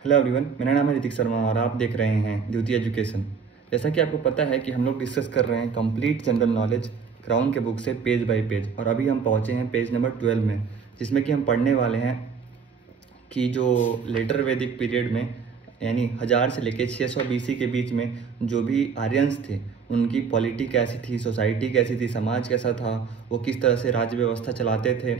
Hello everyone, मेरा नाम है ऋतिक शर्मा और आप देख रहे हैं द्युति एजुकेशन। जैसा कि आपको पता है कि हम लोग डिस्कस कर रहे हैं कंप्लीट जनरल नॉलेज क्राउन के बुक से पेज बाय पेज, और अभी हम पहुंचे हैं पेज नंबर 12 में, जिसमें कि हम पढ़ने वाले हैं कि जो लेटर वैदिक पीरियड में यानी 1000 से लेकर 600 BC के बीच में जो भी आर्यंस थे उनकी पॉलिटी कैसी थी, सोसाइटी कैसी थी, समाज कैसा था, वो किस तरह से राज्य व्यवस्था चलाते थे,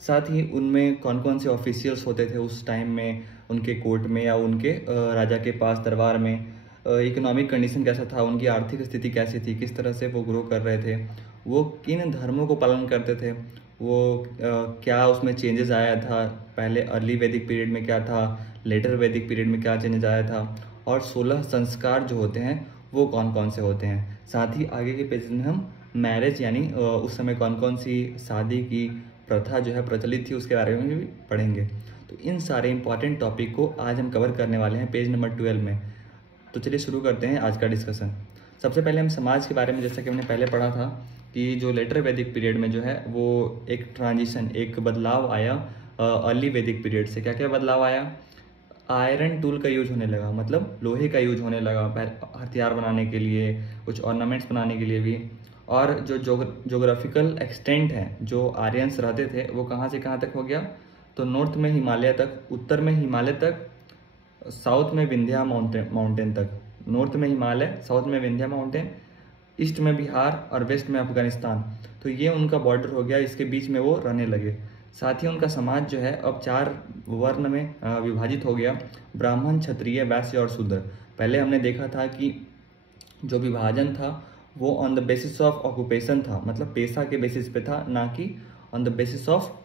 साथ ही उनमें कौन कौन से ऑफिशियल्स होते थे उस टाइम में उनके कोर्ट में या उनके राजा के पास दरबार में, इकोनॉमिक कंडीशन कैसा था, उनकी आर्थिक स्थिति कैसी थी, किस तरह से वो ग्रो कर रहे थे, वो किन धर्मों को पालन करते थे, वो क्या उसमें चेंजेस आया था, पहले अर्ली वैदिक पीरियड में क्या था, लेटर वैदिक पीरियड में क्या चेंजेस आया था, और 16 संस्कार जो होते हैं वो कौन कौन से होते हैं। साथ ही आगे के पेज में हम मैरिज यानी उस समय कौन कौन सी शादी की प्रथा जो है प्रचलित थी उसके बारे में भी पढ़ेंगे। तो इन सारे इंपॉर्टेंट टॉपिक को आज हम कवर करने वाले हैं पेज नंबर 12 में। तो चलिए शुरू करते हैं आज का डिस्कशन। सबसे पहले हम समाज के बारे में, जैसा कि हमने पहले पढ़ा था कि जो लेटर वैदिक पीरियड में जो है वो एक ट्रांजिशन, एक बदलाव आया अर्ली वैदिक पीरियड से। क्या क्या बदलाव आया? आयरन टूल का यूज होने लगा, मतलब लोहे का यूज होने लगा हथियार बनाने के लिए, कुछ ऑर्नामेंट्स बनाने के लिए भी। और जो जोग्राफिकल एक्सटेंट है, जो आर्यंस रहते थे वो कहाँ से कहाँ तक हो गया? तो नॉर्थ में हिमालय तक, उत्तर में हिमालय तक, साउथ में विंध्या माउंटेन तक। नॉर्थ में हिमालय, साउथ में विंध्या माउंटेन, ईस्ट में बिहार और वेस्ट में अफगानिस्तान। तो ये उनका बॉर्डर हो गया, इसके बीच में वो रहने लगे। साथ ही उनका समाज जो है अब 4 वर्ण में विभाजित हो गया: ब्राह्मण, क्षत्रिय, वैश्य और शूद्र। पहले हमने देखा था कि जो विभाजन था वो on the basis of occupation था, मतलब पेशा के बेसिस पे था, ना कि on the basis of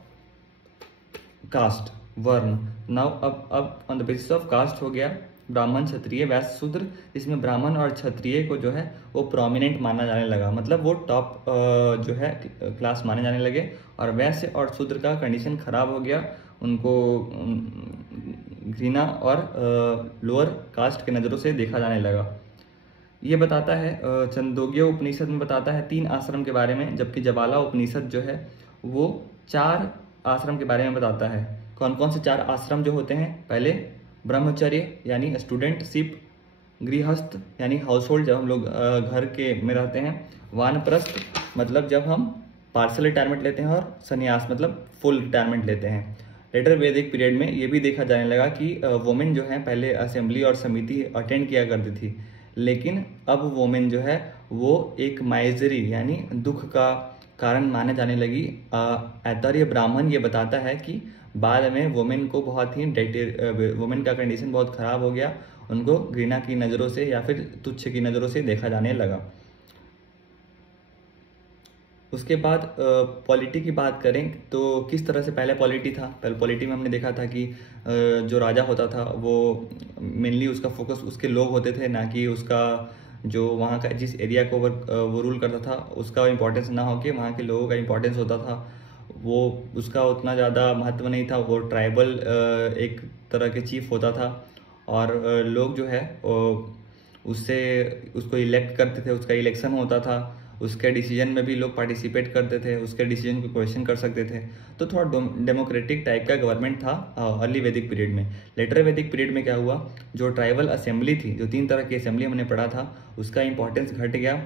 caste, वर्ण। नाउ अब on the basis of caste हो गया ब्राह्मण, क्षत्रिय, वैश्य, शूद्र। इसमें ब्राह्मण और क्षत्रिय को जो है वो प्रोमिनेंट माना जाने लगा, मतलब वो टॉप जो है क्लास माने जाने लगे। और वैश्य और शूद्र का कंडीशन खराब हो गया, उनको घृणा और लोअर कास्ट के नज़रों से देखा जाने लगा। ये बताता है छंदोग्य उपनिषद में बताता है 3 आश्रम के बारे में, जबकि ज्वाला उपनिषद जो है वो 4 आश्रम के बारे में बताता है। कौन कौन से 4 आश्रम जो होते हैं? पहले ब्रह्मचर्य यानी स्टूडेंटशिप, गृहस्थ यानी हाउस होल्ड, जब हम लोग घर के में रहते हैं, वानप्रस्थ मतलब जब हम पार्शियल रिटायरमेंट लेते हैं, और संन्यास मतलब फुल रिटायरमेंट लेते हैं। लेटर वैदिक पीरियड में ये भी देखा जाने लगा कि वुमेन जो है पहले असेंबली और समिति अटेंड किया करती थी, लेकिन अब वुमेन जो है वो एक माइजरी यानी दुख का कारण माने जाने लगी। ऐतरेय ब्राह्मण ये बताता है कि बाद में वुमेन को बहुत ही वुमेन का कंडीशन बहुत खराब हो गया, उनको घृणा की नज़रों से या फिर तुच्छ की नज़रों से देखा जाने लगा। उसके बाद पॉलिटी की बात करें तो किस तरह से पहले पॉलिटी था। पहले पॉलिटी में हमने देखा था कि जो राजा होता था वो मेनली उसका फोकस उसके लोग होते थे, ना कि उसका जो वहाँ का जिस एरिया को वो रूल करता था उसका इम्पोर्टेंस ना हो के वहाँ के लोगों का इम्पोर्टेंस होता था। वो उसका उतना ज़्यादा महत्व नहीं था। वो ट्राइबल एक तरह के चीफ होता था, और लोग जो है उससे उसको इलेक्ट करते थे, उसका इलेक्शन होता था, उसके डिसीजन में भी लोग पार्टिसिपेट करते थे, उसके डिसीजन को क्वेश्चन कर सकते थे। तो थोड़ा डेमोक्रेटिक टाइप का गवर्नमेंट था अर्ली वैदिक पीरियड में। लेटर वैदिक पीरियड में क्या हुआ, जो ट्राइबल असेंबली थी, जो 3 तरह की असेंबली हमने पढ़ा था, उसका इंपॉर्टेंस घट गया।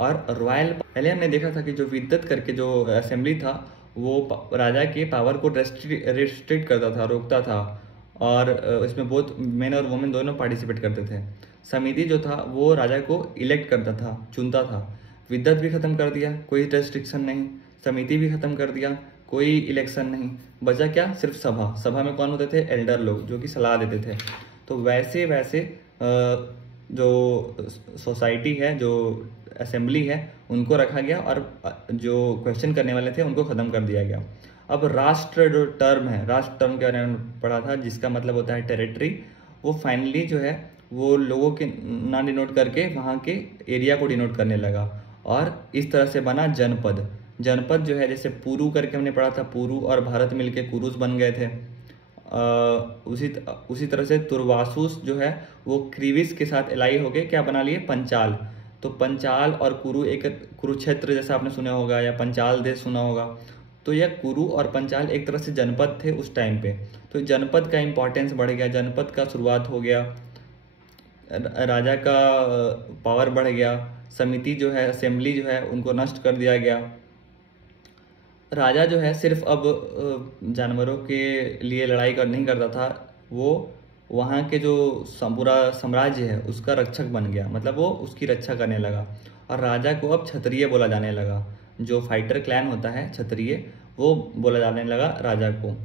और रॉयल, पहले हमने देखा था कि जो विद्वत करके जो असेंबली था वो राजा के पावर को रिस्ट्रिक्ट करता था, रोकता था, और इसमें बोथ मेन और वुमेन दोनों पार्टिसिपेट करते थे। समिति जो था वो राजा को इलेक्ट करता था, चुनता था। विद्वत भी खत्म कर दिया, कोई रेस्ट्रिक्शन नहीं। समिति भी खत्म कर दिया, कोई इलेक्शन नहीं। बचा क्या? सिर्फ सभा। सभा में कौन होते थे? एल्डर लोग, जो कि सलाह देते थे। तो वैसे वैसे जो सोसाइटी है, जो असेंबली है, उनको रखा गया, और जो क्वेश्चन करने वाले थे उनको खत्म कर दिया गया। अब राष्ट्र जो टर्म है, राष्ट्र टर्म के बारे में पढ़ा था, जिसका मतलब होता है टेरिटरी, वो फाइनली जो है वो लोगों के ना डिनोट करके वहाँ के एरिया को डिनोट करने लगा, और इस तरह से बना जनपद। जनपद जो है, जैसे पुरु करके हमने पढ़ा था, पुरु और भारत मिलके कुरुस बन गए थे। उसी तरह से तुर्वासुस जो है वो क्रीविस के साथ एलाई होके क्या बना लिए? पंचाल। तो पंचाल और कुरु एक, कुरुक्षेत्र जैसा आपने सुना होगा, या पंचाल देश सुना होगा, तो यह कुरु और पंचाल एक तरह से जनपद थे उस टाइम पे। तो जनपद का इम्पोर्टेंस बढ़ गया, जनपद का शुरुआत हो गया, राजा का पावर बढ़ गया, समिति जो है, असेंबली जो है, उनको नष्ट कर दिया गया। राजा जो है सिर्फ अब जानवरों के लिए लड़ाई कर नहीं करता था, वो वहाँ के जो पूरा साम्राज्य है उसका रक्षक बन गया, मतलब वो उसकी रक्षा करने लगा। और राजा को अब क्षत्रिय बोला जाने लगा, जो फाइटर क्लैन होता है क्षत्रिय, वो बोला जाने लगा राजा को।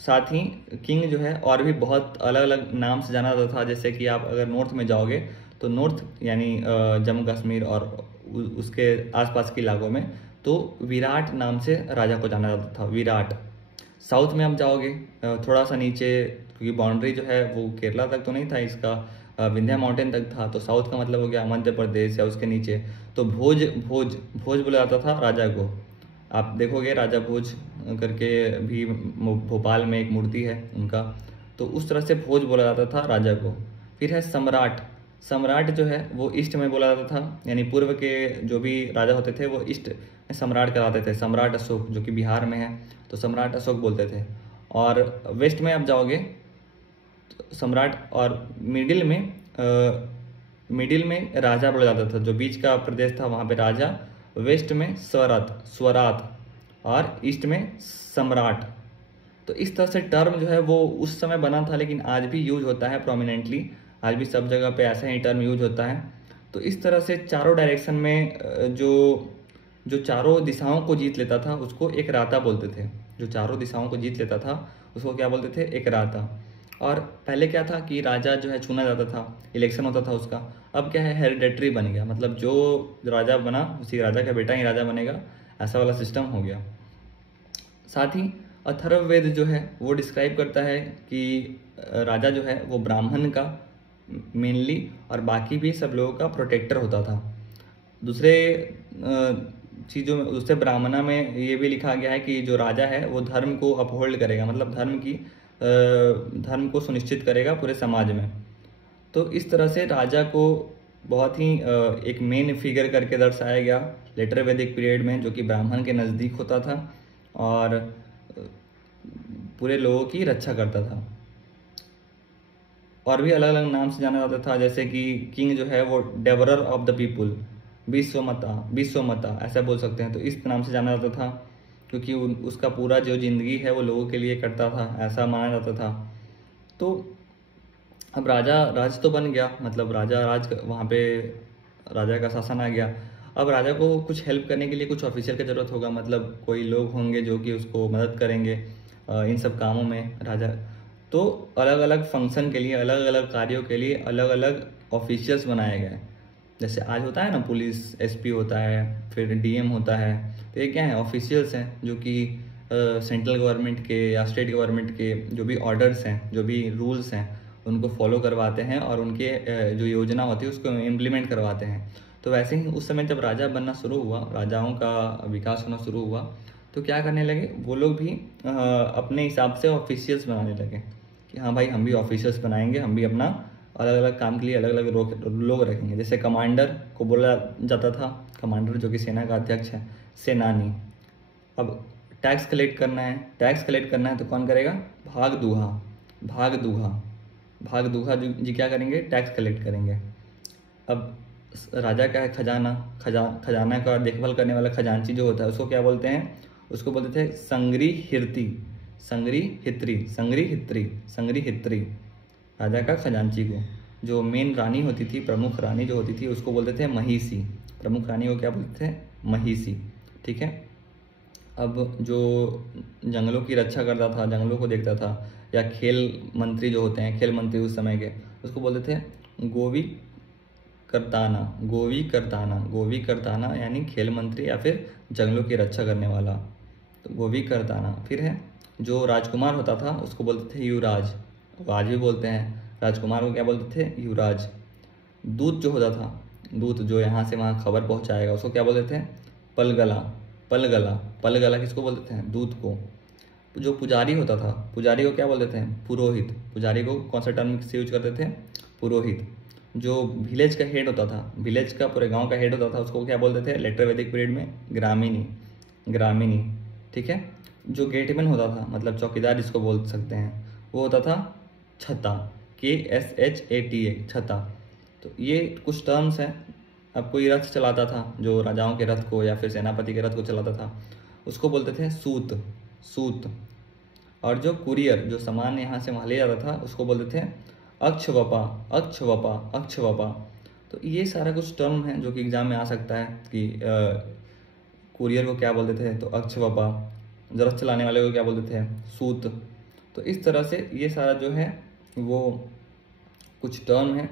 साथ ही किंग जो है और भी बहुत अलग अलग नाम से जाना जाता था। जैसे कि आप अगर नॉर्थ में जाओगे तो नॉर्थ यानी जम्मू कश्मीर और उसके आसपास के इलाकों में तो विराट नाम से राजा को जाना जाता था, विराट। साउथ में आप जाओगे थोड़ा सा नीचे, क्योंकि बाउंड्री जो है वो केरला तक तो नहीं था इसका, विंध्या माउंटेन तक था, तो साउथ का मतलब हो गया मध्य प्रदेश या उसके नीचे। तो भोज भोज भोज बोला जाता था राजा को। आप देखोगे राजा भोज करके भी भोपाल में एक मूर्ति है उनका, तो उस तरह से भोज बोला जाता था राजा को। फिर है सम्राट। सम्राट जो है वो ईस्ट में बोला जाता था, यानी पूर्व के जो भी राजा होते थे वो ईस्ट में सम्राट कहलाते थे। सम्राट अशोक जो कि बिहार में है, तो सम्राट अशोक बोलते थे। और वेस्ट में आप जाओगे तो सम्राट, और मिडिल में राजा बोला जाता था, जो बीच का प्रदेश था वहाँ पे राजा। वेस्ट में स्वरात और ईस्ट में सम्राट। तो इस तरह से टर्म जो है वो उस समय बना था, लेकिन आज भी यूज होता है प्रोमिनेंटली, आज भी सब जगह पे ऐसा ही टर्म यूज होता है। तो इस तरह से चारों डायरेक्शन में जो चारों दिशाओं को जीत लेता था उसको एक राता बोलते थे। जो चारों दिशाओं को जीत लेता था उसको क्या बोलते थे? एक राता। और पहले क्या था कि राजा जो है चुना जाता था, इलेक्शन होता था उसका। अब क्या है, हेरिडेटरी बन गया, मतलब जो राजा बना उसी राजा का बेटा ही राजा बनेगा, ऐसा वाला सिस्टम हो गया। साथ ही अथर्ववेद जो है वो डिस्क्राइब करता है कि राजा जो है वो ब्राह्मण का मेनली और बाकी भी सब लोगों का प्रोटेक्टर होता था। दूसरे चीज़ों में, दूसरे ब्राह्मणा में ये भी लिखा गया है कि जो राजा है वो धर्म को अपहोल्ड करेगा, मतलब धर्म को सुनिश्चित करेगा पूरे समाज में। तो इस तरह से राजा को बहुत ही एक मेन फिगर करके दर्शाया गया लेटर वैदिक पीरियड में, जो कि ब्राह्मण के नज़दीक होता था और पूरे लोगों की रक्षा करता था। और भी अलग अलग नाम से जाना जाता था, जैसे कि किंग जो है वो डेवरर ऑफ द पीपुल, विश्वमता ऐसा बोल सकते हैं। तो इस नाम से जाना जाता था क्योंकि उसका पूरा जो जिंदगी है वो लोगों के लिए करता था, ऐसा माना जाता था। तो अब राज तो बन गया, मतलब राज वहाँ पे राजा का शासन आ गया। अब राजा को कुछ हेल्प करने के लिए कुछ ऑफिशियल की ज़रूरत होगा, मतलब कोई लोग होंगे जो कि उसको मदद करेंगे इन सब कामों में राजा। तो अलग अलग फंक्शन के लिए, अलग अलग कार्यों के लिए अलग अलग ऑफिशियल्स बनाए गए। जैसे आज होता है ना, पुलिस एसपी होता है, फिर डीएम होता है, तो ये क्या है, ऑफिशियल्स हैं जो कि सेंट्रल गवर्नमेंट के या स्टेट गवर्नमेंट के जो भी ऑर्डर्स हैं, जो भी रूल्स हैं, उनको फॉलो करवाते हैं और उनके जो योजना होती है उसको इम्प्लीमेंट करवाते हैं। तो वैसे ही उस समय जब राजा बनना शुरू हुआ, राजाओं का विकास होना शुरू हुआ, तो क्या करने लगे वो लोग भी अपने हिसाब से ऑफिशियल्स बनाने लगे कि हाँ भाई हम भी ऑफिशियल्स बनाएंगे, हम भी अपना अलग अलग काम के लिए अलग अलग लोग रखेंगे। जैसे कमांडर को बोला जाता था, कमांडर जो कि सेना का अध्यक्ष है, सेनानी। अब टैक्स कलेक्ट करना है तो कौन करेगा? भाग दूहा जी क्या करेंगे? टैक्स कलेक्ट करेंगे। अब राजा का है खजाना का देखभाल करने वाला खजांची जो होता है उसको क्या बोलते हैं? उसको बोलते थे संग्री हित्री। राजा का खजांची को, जो मेन रानी होती थी, प्रमुख रानी जो होती थी, उसको बोलते थे महिषी। प्रमुख रानी को क्या बोलते थे? महिषी। ठीक है। अब जो जंगलों की रक्षा करता था, जंगलों को देखता था, या खेल मंत्री जो होते हैं, खेल मंत्री उस समय के, उसको बोलते थे गोवी करताना, यानी खेल मंत्री या फिर जंगलों की रक्षा करने वाला, तो गोवी करताना। फिर है जो राजकुमार होता था उसको बोलते थे युवराज, आज भी बोलते हैं। राजकुमार को क्या बोलते थे? युवराज। दूत जो होता था, दूत जो यहाँ से वहाँ खबर पहुँचाएगा, उसको क्या बोलते थे? पलगला किसको बोलते थे? दूत को। जो पुजारी होता था, पुजारी को क्या बोलते थे? पुरोहित। पुजारी को कौन सा टर्म से यूज करते थे? पुरोहित। जो विलेज का हेड होता था, विलेज का पूरे गांव का हेड होता था, उसको क्या बोलते थे लेटर वैदिक पीरियड में? ग्रामीणी। ठीक है। जो गेटमैन होता था, मतलब चौकीदार जिसको बोल सकते हैं, वो होता था छता, KSHATA, छता। तो ये कुछ टर्म्स हैं। अब कोई रथ चलाता था, जो राजाओं के रथ को या फिर सेनापति के रथ को चलाता था, उसको बोलते थे सूत, सूत। और जो कुरियर, जो सामान यहाँ से वहाँ ले जाता था, उसको बोलते थे अक्षवपा, अक्षवपा, अक्षवपा। तो ये सारा कुछ टर्म है जो कि एग्जाम में आ सकता है कि कुरियर को क्या बोलते थे, तो अक्षवपा। रथ चलाने वाले को क्या बोलते थे, सूत। तो इस तरह से ये सारा जो है वो कुछ टर्म है।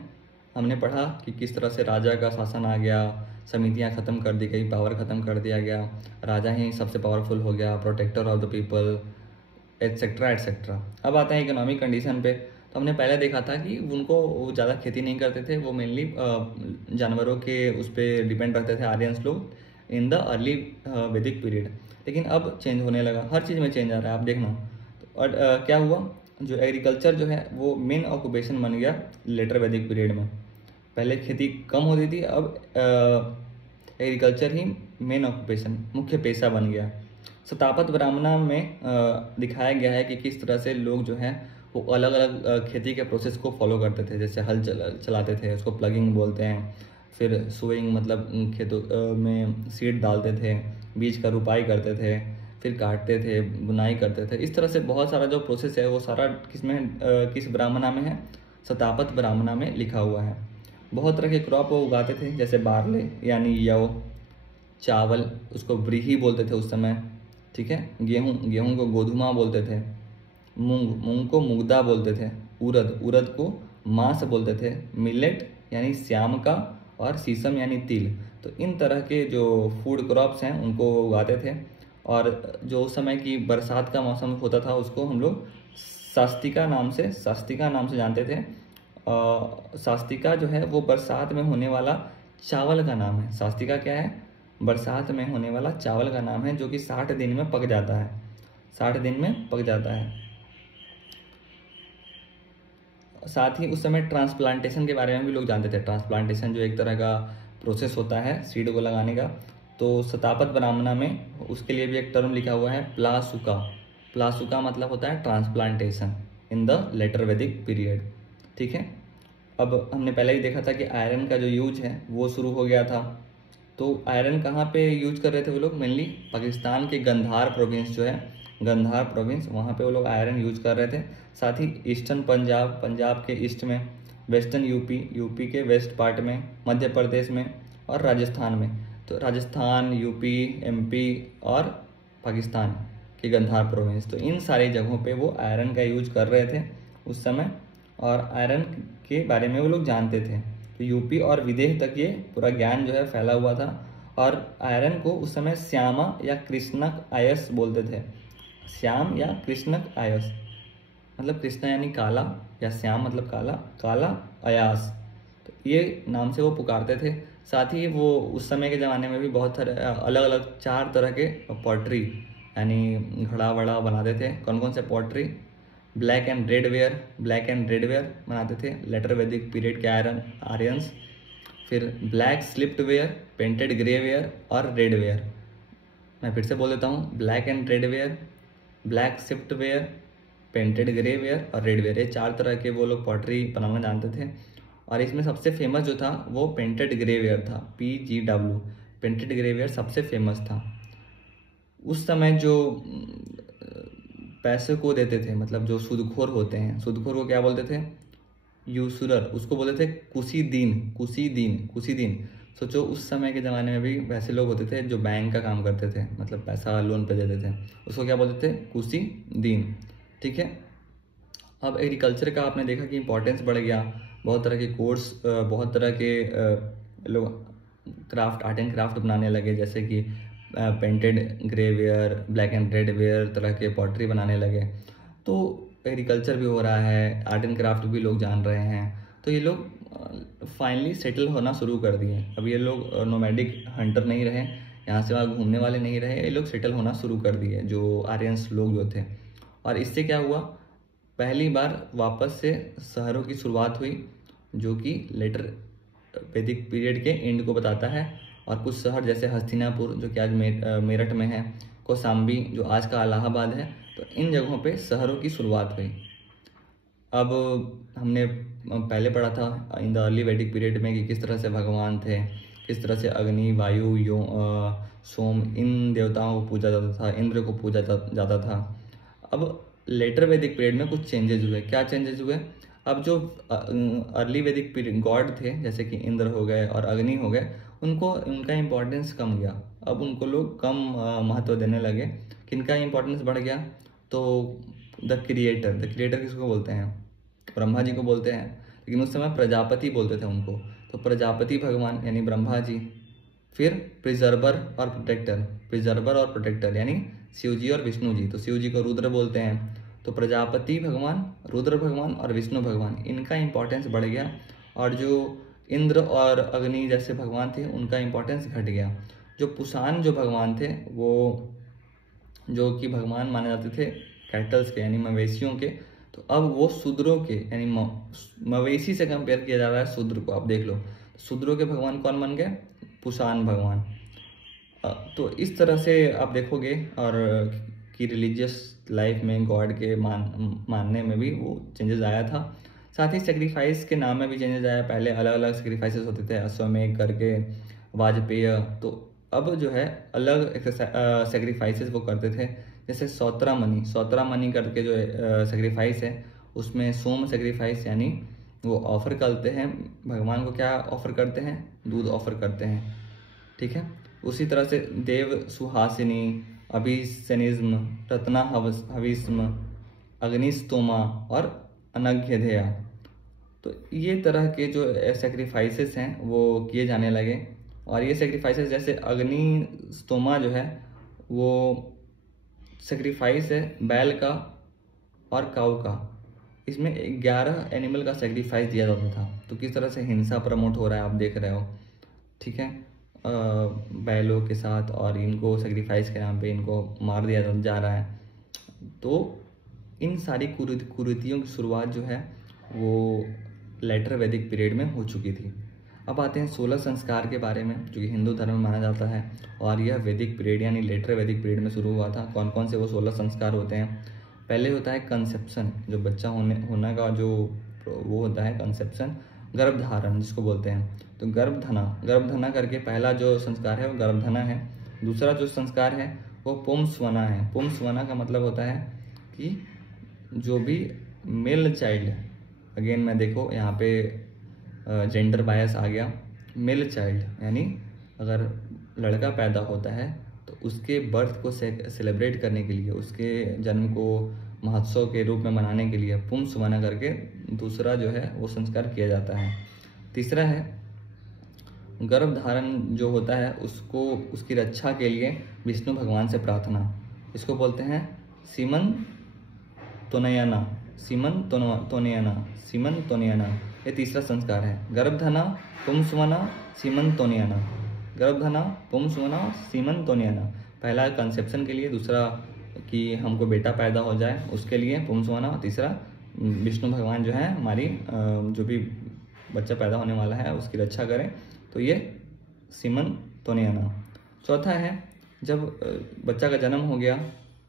हमने पढ़ा कि किस तरह से राजा का शासन आ गया, समितियां खत्म कर दी गई, पावर खत्म कर दिया गया, राजा ही सबसे पावरफुल हो गया, protector of the people, etcetera etcetera. अब आते हैं इकोनॉमिक कंडीशन पे। तो हमने पहले देखा था कि उनको वो ज़्यादा खेती नहीं करते थे, वो मेनली जानवरों के उस पर डिपेंड रखते थे आर्यंस लोग इन द अर्ली वैदिक पीरियड। लेकिन अब चेंज होने लगा, हर चीज़ में चेंज आ रहा है, आप देखना। तो और क्या हुआ, जो एग्रीकल्चर जो है वो मेन ऑक्यूपेशन बन गया लेटर वैदिक पीरियड में। पहले खेती कम होती थी, अब एग्रीकल्चर ही मेन ऑक्यूपेशन, मुख्य पेशा बन गया। शतापथ ब्राह्मणा में दिखाया गया है कि किस तरह से लोग जो हैं वो अलग अलग खेती के प्रोसेस को फॉलो करते थे। जैसे हल चलाते थे, उसको प्लगिंग बोलते हैं। फिर सोइंग, मतलब खेतों में सीड डालते थे, बीज का रुपाई करते थे, फिर काटते थे, बुनाई करते थे। इस तरह से बहुत सारा जो प्रोसेस है वो सारा किस ब्राह्मणा में है, शतापथ ब्राह्मणा में लिखा हुआ है। बहुत तरह के क्रॉप वो उगाते थे, जैसे बार्ले यानी यव, चावल उसको व्रीहि बोलते थे उस समय, ठीक है। गेहूँ, गेहूँ को गोधुमा बोलते थे। मूंग, मूंग को मुगदा बोलते थे। उड़द, उड़द को मांस बोलते थे। मिलेट यानी श्याम का, और सीसम यानी तिल। तो इन तरह के जो फूड क्रॉप्स हैं उनको उगाते थे। और जो उस समय की बरसात का मौसम होता था उसको हम लोग सास्तिका नाम से जानते थे। सास्तिका जो है वो बरसात में होने वाला चावल का नाम है। सास्तिका क्या है, बरसात में होने वाला चावल का नाम है, जो कि 60 दिन में पक जाता है, 60 दिन में पक जाता है। साथ ही उस समय ट्रांसप्लांटेशन के बारे में भी लोग जानते थे। ट्रांसप्लांटेशन जो एक तरह का प्रोसेस होता है सीड को लगाने का। तो शतापथ ब्राह्मणा में उसके लिए भी एक टर्म लिखा हुआ है, प्लासुका। प्लासुका मतलब होता है ट्रांसप्लांटेशन इन द लेटर वैदिक पीरियड, ठीक है। अब हमने पहले ही देखा था कि आयरन का जो यूज है वो शुरू हो गया था। तो आयरन कहाँ पे यूज कर रहे थे वो लोग, मेनली पाकिस्तान के गंधार प्रोविंस जो है, गंधार प्रोविंस, वहाँ पे वो लोग आयरन यूज कर रहे थे। साथ ही ईस्टर्न पंजाब, पंजाब के ईस्ट में, वेस्टर्न यूपी, यूपी के वेस्ट पार्ट में, मध्य प्रदेश में, और राजस्थान में। तो राजस्थान, यूपी, MP और पाकिस्तान के गंधार प्रोविंस, तो इन सारी जगहों पे वो आयरन का यूज कर रहे थे उस समय, और आयरन के बारे में वो लोग जानते थे। तो यूपी और विदेश तक ये पूरा ज्ञान जो है फैला हुआ था। और आयरन को उस समय श्यामा या कृष्णक आयस बोलते थे। श्याम या कृष्णक आयस, मतलब कृष्णा यानी काला, या श्याम मतलब काला, काला अयास, तो ये नाम से वो पुकारते थे। साथ ही वो उस समय के ज़माने में भी बहुत सारे अलग अलग 4 तरह के पॉटरी यानी घड़ा वड़ा बनाते थे। कौन कौन से pottery, black and red ware, black and red ware बनाते थे लेटर वैदिक पीरियड के आर्यंस। फिर black slipped ware, painted grey ware और रेड वेयर। मैं फिर से बोल देता हूँ, black and red ware, black slipped ware, painted grey ware और रेड वेयर, ये 4 तरह के वो लोग पॉटरी बनाना जानते थे। और इसमें सबसे फेमस जो था वो पेंटेड ग्रे वेयर था, PGW, पेंटेड ग्रे वेयर सबसे फेमस था। उस समय जो पैसे को देते थे, मतलब जो सूदखोर होते हैं, सूदखोर को क्या बोलते थे, यूसुरर, उसको बोलते थे कुसी दीन, कुसी दीन, कुसी दीन। सोचो उस समय के ज़माने में भी वैसे लोग होते थे जो बैंक का काम करते थे, मतलब पैसा लोन पे देते थे, उसको क्या बोलते थे, कुसी दीन, ठीक है। अब एग्रीकल्चर का आपने देखा कि इंपॉर्टेंस बढ़ गया, बहुत तरह के कोर्स, बहुत तरह के लोग क्राफ्ट, आर्ट एंड क्राफ्ट बनाने लगे, जैसे कि painted grey where, black and red where तरह के पॉटरी बनाने लगे। तो एग्रीकल्चर भी हो रहा है, आर्ट एंड क्राफ्ट भी लोग जान रहे हैं। तो ये लोग फाइनली सेटल होना शुरू कर दिए। अब ये लोग नोमैडिक हंटर नहीं रहे, यहाँ से वहाँ घूमने वाले नहीं रहे, ये लोग सेटल होना शुरू कर दिए, जो आर्यंस लोग जो थे। और इससे क्या हुआ, पहली बार वापस से शहरों की शुरुआत हुई, जो कि लेटर वैदिक पीरियड के एंड को बताता है। और कुछ शहर जैसे हस्तिनापुर, जो कि आज मेरठ में है, कौशाम्बी जो आज का इलाहाबाद है, तो इन जगहों पे शहरों की शुरुआत हुई। अब हमने पहले पढ़ा था इन द अर्ली वैदिक पीरियड में कि किस तरह से भगवान थे, किस तरह से अग्नि, वायु, सोम, इन देवताओं को पूजा जाता था, इंद्र को पूजा जाता था। अब लेटर वैदिक पीरियड में कुछ चेंजेस हुए। क्या चेंजेस हुए? अब जो अर्ली वैदिक पीरियड गॉड थे जैसे कि इंद्र हो गए और अग्नि हो गए, उनका इम्पोर्टेंस कम गया। अब उनको लोग कम महत्व देने लगे। किनका इम्पोर्टेंस बढ़ गया? तो द क्रिएटर किसको बोलते हैं? ब्रह्मा जी को बोलते हैं, लेकिन उस समय प्रजापति बोलते थे उनको। तो प्रजापति भगवान यानी ब्रह्मा जी, फिर प्रिजर्वर और प्रोटेक्टर यानी शिव जी और विष्णु जी। तो शिव जी को रुद्र बोलते हैं, तो प्रजापति भगवान, रुद्र भगवान और विष्णु भगवान, इनका इम्पोर्टेंस बढ़ गया। और जो इंद्र और अग्नि जैसे भगवान थे उनका इम्पोर्टेंस घट गया। जो पुसान जो भगवान थे, वो जो कि भगवान माने जाते थे कैटल्स के यानी मवेशियों के, तो अब वो शूद्रों के यानी मवेशी से कंपेयर किया जा रहा है शूद्र को। आप देख लो, शूद्रों के भगवान कौन बन गए? पुसान भगवान। तो इस तरह से आप देखोगे और कि रिलीजियस लाइफ में गॉड के मानने में भी वो चेंजेस आया था। साथ ही सेक्रीफाइस के नाम में भी चेंजेस आया। पहले अलग अलग सेक्रीफाइसेस होते थे, अश्वमेध करके, वाजपेय। तो अब जो है अलग सेक्रीफाइसेस वो करते थे, जैसे सौत्रामणि करके जो सेक्रीफाइस है, उसमें सोम सेक्रीफाइस यानी वो ऑफर करते हैं भगवान को। क्या ऑफर करते हैं? दूध ऑफर करते हैं, ठीक है। उसी तरह से देव सुहासिनी, अभिशनिज्म, रत्ना हविस्म, अग्निस्तोमा और अनघ्यधेया, तो ये तरह के जो सेक्रीफाइसेस हैं वो किए जाने लगे। और ये सेक्रीफाइसेस जैसे अग्निस्तोमा जो है वो सेक्रीफाइस है बैल का और काऊ का। इसमें 11 एनिमल का सेक्रीफाइस दिया जाता था। तो किस तरह से हिंसा प्रमोट हो रहा है आप देख रहे हो, ठीक है। बैलों के साथ और इनको सेक्रीफाइस के नाम पे इनको मार दिया जा रहा है। तो इन सारी कुरीतियों की शुरुआत जो है वो लेटर वैदिक पीरियड में हो चुकी थी। अब आते हैं 16 संस्कार के बारे में, जो कि हिंदू धर्म में माना जाता है और यह वैदिक पीरियड यानी लेटर वैदिक पीरियड में शुरू हुआ था। कौन कौन से वो 16 संस्कार होते हैं? पहले होता है कंसेप्शन, जो बच्चा होने का जो वो होता है कंसेप्शन। गर्भधारण जिसको बोलते हैं, तो गर्भधना करके पहला जो संस्कार है वो गर्भधना है। दूसरा जो संस्कार है वो पुंसवना है। पुंसवना का मतलब होता है कि जो भी मेल चाइल्ड, अगेन मैं देखो यहाँ पे जेंडर बायस आ गया। मेल चाइल्ड यानी अगर लड़का पैदा होता है तो उसके बर्थ को सेलिब्रेट करने के लिए, उसके जन्म को महोत्सव के रूप में मनाने के लिए पुंसवना करके दूसरा जो है वो संस्कार किया जाता है। तीसरा है गर्भधारण जो होता है उसको, उसकी रक्षा के लिए विष्णु भगवान से प्रार्थना। इसको बोलते हैं सीमन तोनयना। ये तीसरा संस्कार है। गर्भधना, पुंसवना, सीमन तोनयना। पहला कंसेप्शन के लिए, दूसरा कि हमको बेटा पैदा हो जाए उसके लिए पुंसवना, तीसरा विष्णु भगवान जो है हमारी जो भी बच्चा पैदा होने वाला है उसकी रक्षा करें, तो ये सीमन तोनयना। चौथा है जब बच्चा का जन्म हो गया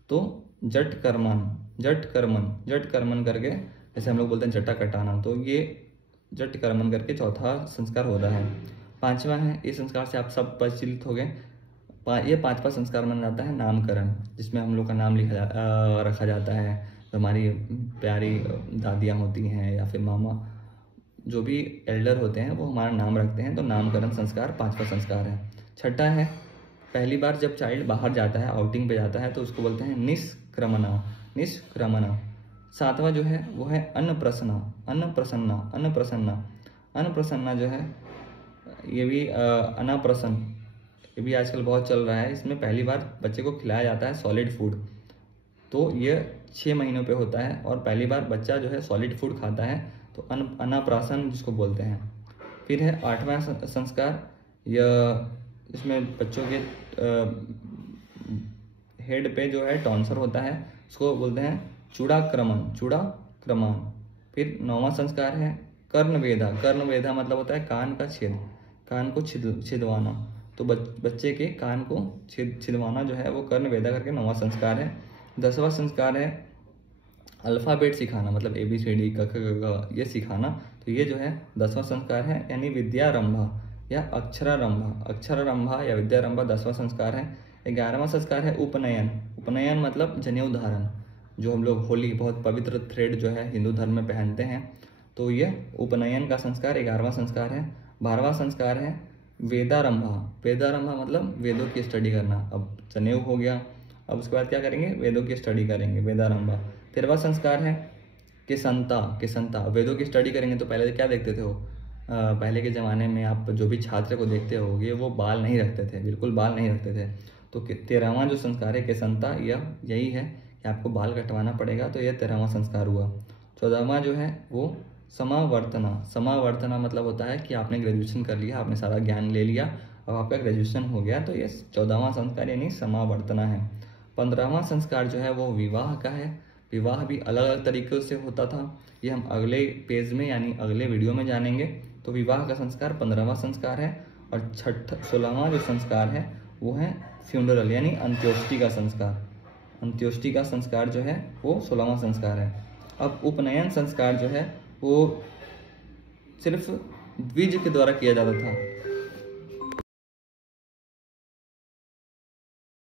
तो जट कर्मन करके, जैसे हम लोग बोलते हैं जटा कटाना, तो ये जट कर्मन करके चौथा संस्कार होता है। पांचवा है, इस संस्कार से आप सब परिचित हो गए। ये पांचवा संस्कार माना जाता है नामकरण, जिसमें हम लोग का नाम रखा जाता है। जो हमारी प्यारी दादियाँ होती हैं या फिर मामा, जो भी एल्डर होते हैं वो हमारा नाम रखते हैं। तो नामकरण संस्कार पांचवा संस्कार है। छठा है पहली बार जब चाइल्ड बाहर जाता है, आउटिंग पे जाता है, तो उसको बोलते हैं निष्क्रमणा। सातवां जो है वो है अन्नप्रसन्ना जो है ये भी अनाप्रसन, ये भी आजकल बहुत चल रहा है। इसमें पहली बार बच्चे को खिलाया जाता है सॉलिड फूड, तो ये 6 महीनों पे होता है और पहली बार बच्चा जो है सॉलिड फूड खाता है, तो अन्नप्राशन जिसको बोलते हैं। फिर है 8वां संस्कार, यह इसमें बच्चों के हेड पे जो है टॉन्सर होता है, उसको बोलते हैं चूड़ाक्रमण। फिर 9वां संस्कार है कर्णवेधा मतलब होता है कान का छेद, कान को छिदवाना। तो बच्चे के कान को छिदवाना जो है वो कर्ण वेदा करके 9वां संस्कार है। 10वां संस्कार है अल्फ़ाबेट सिखाना, मतलब ABCD क ख ग घ ये सिखाना। तो ये जो है 10वां संस्कार है, यानी विद्यारंभा या अक्षरारंभा या विद्यारंभा 10वां संस्कार है। 11वां संस्कार है उपनयन। उपनयन मतलब जनेऊ धारण, जो हम लोग होली बहुत पवित्र थ्रेड जो है हिंदू धर्म में पहनते हैं, तो ये उपनयन का संस्कार 11वां संस्कार है। 12वां संस्कार है वेदारंभा। वेदारंभा मतलब वेदों की स्टडी करना। अब जनेऊ हो गया, अब उसके बाद क्या करेंगे, वेदों की स्टडी करेंगे, वेदारंभा। 13वां संस्कार है किसंता। किसंता वेदों की स्टडी करेंगे। तो पहले क्या देखते थे वो, पहले के ज़माने में आप जो भी छात्र को देखते होगे वो बाल नहीं रखते थे, बिल्कुल बाल नहीं रखते थे। तो 13वां जो संस्कार है किसंता, यही है कि आपको बाल कटवाना पड़ेगा, तो यह 13वां संस्कार हुआ। 14वां जो है वो समावर्तना। समावर्तना मतलब होता है कि आपने ग्रेजुएशन कर लिया, आपने सारा ज्ञान ले लिया, अब आपका ग्रेजुएशन हो गया, तो ये 14वां संस्कार यानी समावर्तना है। 15वां संस्कार जो है वो विवाह का है। विवाह भी अलग अलग तरीक़ों से होता था, ये हम अगले पेज में यानी अगले वीडियो में जानेंगे। तो विवाह का संस्कार 15वां संस्कार है। और 16वां जो संस्कार है वो है फ्यूनरल यानी अंत्योष्टि का संस्कार। अंत्योष्टि का संस्कार जो है वो 16वां संस्कार है। अब उपनयन संस्कार जो है वो सिर्फ द्विज के द्वारा किया जाता था।